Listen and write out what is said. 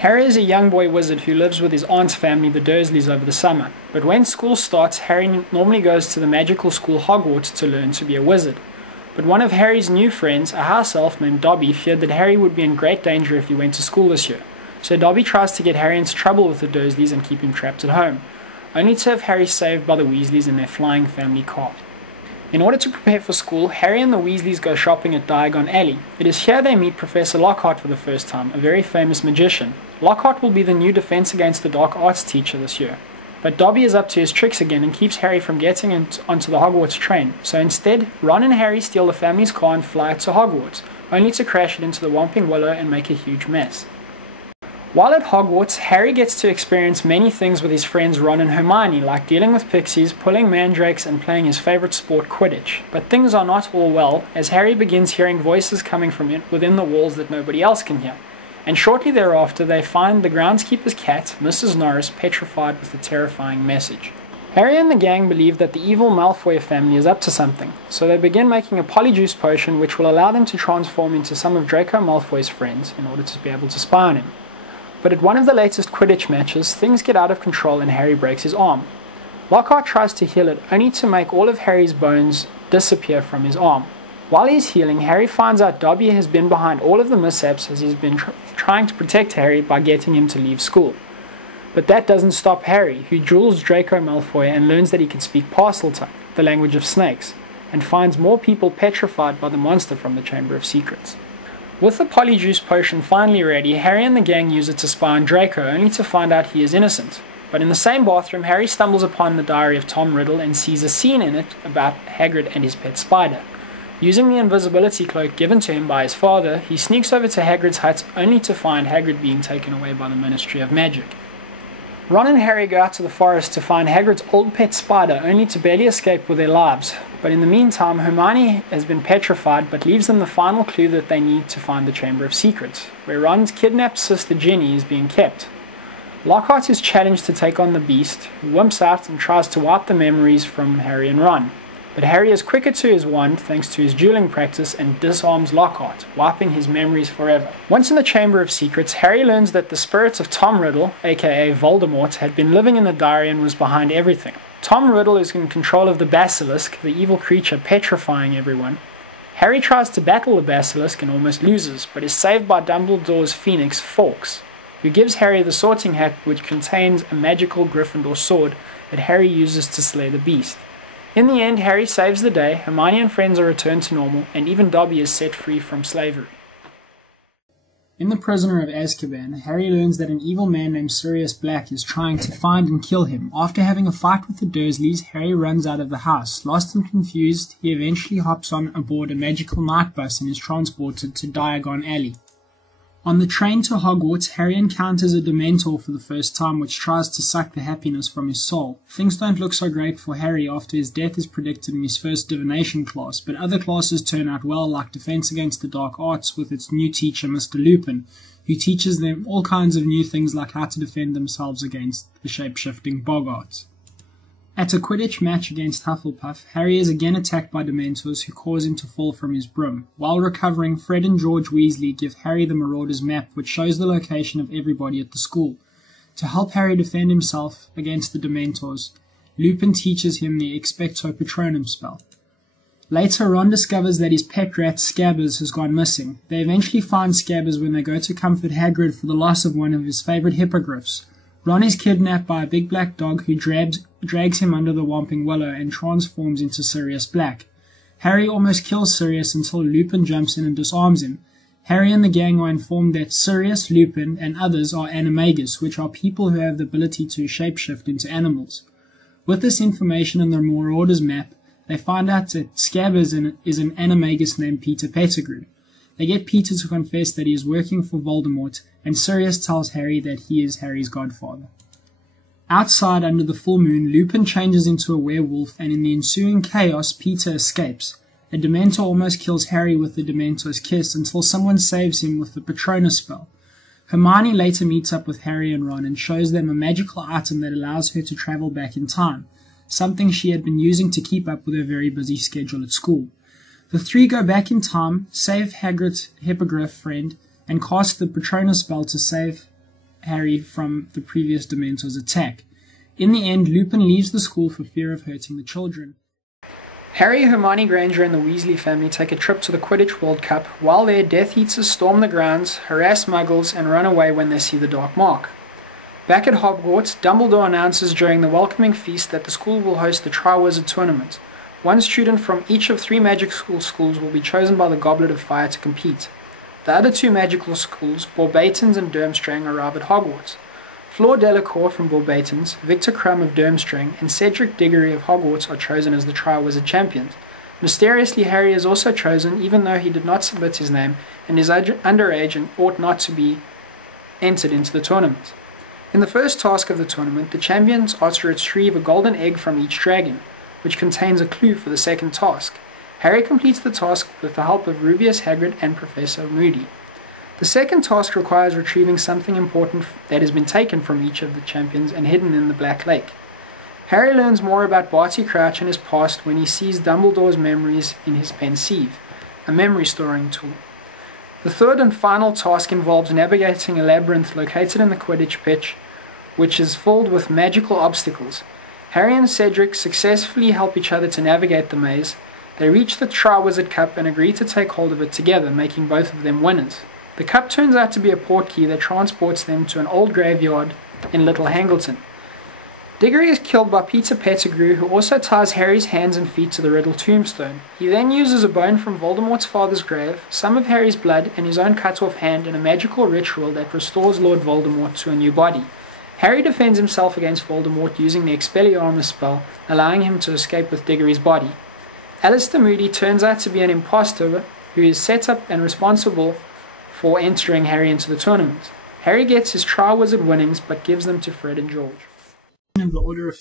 Harry is a young boy wizard who lives with his aunt's family, the Dursleys, over the summer. But when school starts, Harry normally goes to the magical school Hogwarts to learn to be a wizard. But one of Harry's new friends, a house elf named Dobby, feared that Harry would be in great danger if he went to school this year. So Dobby tries to get Harry into trouble with the Dursleys and keep him trapped at home, only to have Harry saved by the Weasleys in their flying family car. In order to prepare for school, Harry and the Weasleys go shopping at Diagon Alley. It is here they meet Professor Lockhart for the first time, a very famous magician. Lockhart will be the new Defense Against the Dark Arts teacher this year. But Dobby is up to his tricks again and keeps Harry from getting onto the Hogwarts train. So instead, Ron and Harry steal the family's car and fly it to Hogwarts, only to crash it into the Whomping Willow and make a huge mess. While at Hogwarts, Harry gets to experience many things with his friends Ron and Hermione, like dealing with pixies, pulling mandrakes, and playing his favourite sport, Quidditch. But things are not all well, as Harry begins hearing voices coming from within the walls that nobody else can hear. And shortly thereafter, they find the groundskeeper's cat, Mrs. Norris, petrified with a terrifying message. Harry and the gang believe that the evil Malfoy family is up to something, so they begin making a polyjuice potion which will allow them to transform into some of Draco Malfoy's friends in order to be able to spy on him. But at one of the latest Quidditch matches, things get out of control and Harry breaks his arm. Lockhart tries to heal it, only to make all of Harry's bones disappear from his arm. While he's healing, Harry finds out Dobby has been behind all of the mishaps as he's been trying to protect Harry by getting him to leave school. But that doesn't stop Harry, who duels Draco Malfoy and learns that he can speak Parseltongue, the language of snakes, and finds more people petrified by the monster from the Chamber of Secrets. With the polyjuice potion finally ready, Harry and the gang use it to spy on Draco, only to find out he is innocent. But in the same bathroom, Harry stumbles upon the diary of Tom Riddle and sees a scene in it about Hagrid and his pet spider. Using the invisibility cloak given to him by his father, he sneaks over to Hagrid's hut, only to find Hagrid being taken away by the Ministry of Magic. Ron and Harry go out to the forest to find Hagrid's old pet spider, only to barely escape with their lives. But in the meantime, Hermione has been petrified, but leaves them the final clue that they need to find the Chamber of Secrets, where Ron's kidnapped sister Ginny is being kept. Lockhart is challenged to take on the Beast, who wimps out and tries to wipe the memories from Harry and Ron. But Harry is quicker to his wand thanks to his dueling practice and disarms Lockhart, wiping his memories forever. Once in the Chamber of Secrets, Harry learns that the spirit of Tom Riddle, aka Voldemort, had been living in the diary and was behind everything. Tom Riddle is in control of the Basilisk, the evil creature petrifying everyone. Harry tries to battle the Basilisk and almost loses, but is saved by Dumbledore's Phoenix, Fawkes, who gives Harry the Sorting Hat, which contains a magical Gryffindor sword that Harry uses to slay the beast. In the end, Harry saves the day, Hermione and friends are returned to normal, and even Dobby is set free from slavery. In The Prisoner of Azkaban, Harry learns that an evil man named Sirius Black is trying to find and kill him. After having a fight with the Dursleys, Harry runs out of the house. Lost and confused, he eventually hops on aboard a magical night bus and is transported to Diagon Alley. On the train to Hogwarts, Harry encounters a Dementor for the first time, which tries to suck the happiness from his soul. Things don't look so great for Harry after his death is predicted in his first divination class, but other classes turn out well, like Defense Against the Dark Arts with its new teacher, Mr. Lupin, who teaches them all kinds of new things like how to defend themselves against the shape-shifting Boggarts. At a Quidditch match against Hufflepuff, Harry is again attacked by Dementors who cause him to fall from his broom. While recovering, Fred and George Weasley give Harry the Marauder's map, which shows the location of everybody at the school. To help Harry defend himself against the Dementors, Lupin teaches him the Expecto Patronum spell. Later, Ron discovers that his pet rat, Scabbers, has gone missing. They eventually find Scabbers when they go to comfort Hagrid for the loss of one of his favourite hippogriffs. Ron is kidnapped by a big black dog who drags him under the Whomping Willow and transforms into Sirius Black. Harry almost kills Sirius until Lupin jumps in and disarms him. Harry and the gang are informed that Sirius, Lupin, and others are Animagus, which are people who have the ability to shapeshift into animals. With this information in the Marauder's map, they find out that Scabbers is an Animagus named Peter Pettigrew. They get Peter to confess that he is working for Voldemort, and Sirius tells Harry that he is Harry's godfather. Outside under the full moon, Lupin changes into a werewolf, and in the ensuing chaos, Peter escapes. A Dementor almost kills Harry with the Dementor's kiss until someone saves him with the Patronus spell. Hermione later meets up with Harry and Ron and shows them a magical item that allows her to travel back in time, something she had been using to keep up with her very busy schedule at school. The three go back in time, save Hagrid's hippogriff friend, and cast the Patronus spell to save Harry from the previous Dementor's attack. In the end, Lupin leaves the school for fear of hurting the children. Harry, Hermione Granger and the Weasley family take a trip to the Quidditch World Cup. While there, Death Eaters storm the grounds, harass Muggles, and run away when they see the Dark Mark. Back at Hogwarts, Dumbledore announces during the welcoming feast that the school will host the Triwizard Tournament. One student from each of 3 magic school schools will be chosen by the Goblet of Fire to compete. The other 2 magical schools, Beauxbatons and Durmstrang, arrive at Hogwarts. Fleur Delacour from Beauxbatons, Victor Crumb of Durmstrang, and Cedric Diggory of Hogwarts are chosen as the Triwizard champions. Mysteriously, Harry is also chosen, even though he did not submit his name and is underage and ought not to be entered into the tournament. In the first task of the tournament, the champions are to retrieve a golden egg from each dragon, which contains a clue for the second task. Harry completes the task with the help of Rubeus Hagrid and Professor Moody. The second task requires retrieving something important that has been taken from each of the champions and hidden in the Black Lake. Harry learns more about Barty Crouch and his past when he sees Dumbledore's memories in his Pensieve, a memory storing tool. The third and final task involves navigating a labyrinth located in the Quidditch pitch, which is filled with magical obstacles. Harry and Cedric successfully help each other to navigate the maze. They reach the Triwizard Cup and agree to take hold of it together, making both of them winners. The cup turns out to be a portkey that transports them to an old graveyard in Little Hangleton. Diggory is killed by Peter Pettigrew, who also ties Harry's hands and feet to the Riddle tombstone. He then uses a bone from Voldemort's father's grave, some of Harry's blood, and his own cut-off hand in a magical ritual that restores Lord Voldemort to a new body. Harry defends himself against Voldemort using the Expelliarmus spell, allowing him to escape with Diggory's body. Alistair Moody turns out to be an impostor who is set up and responsible for entering Harry into the tournament. Harry gets his Triwizard winnings but gives them to Fred and George. Of the Order of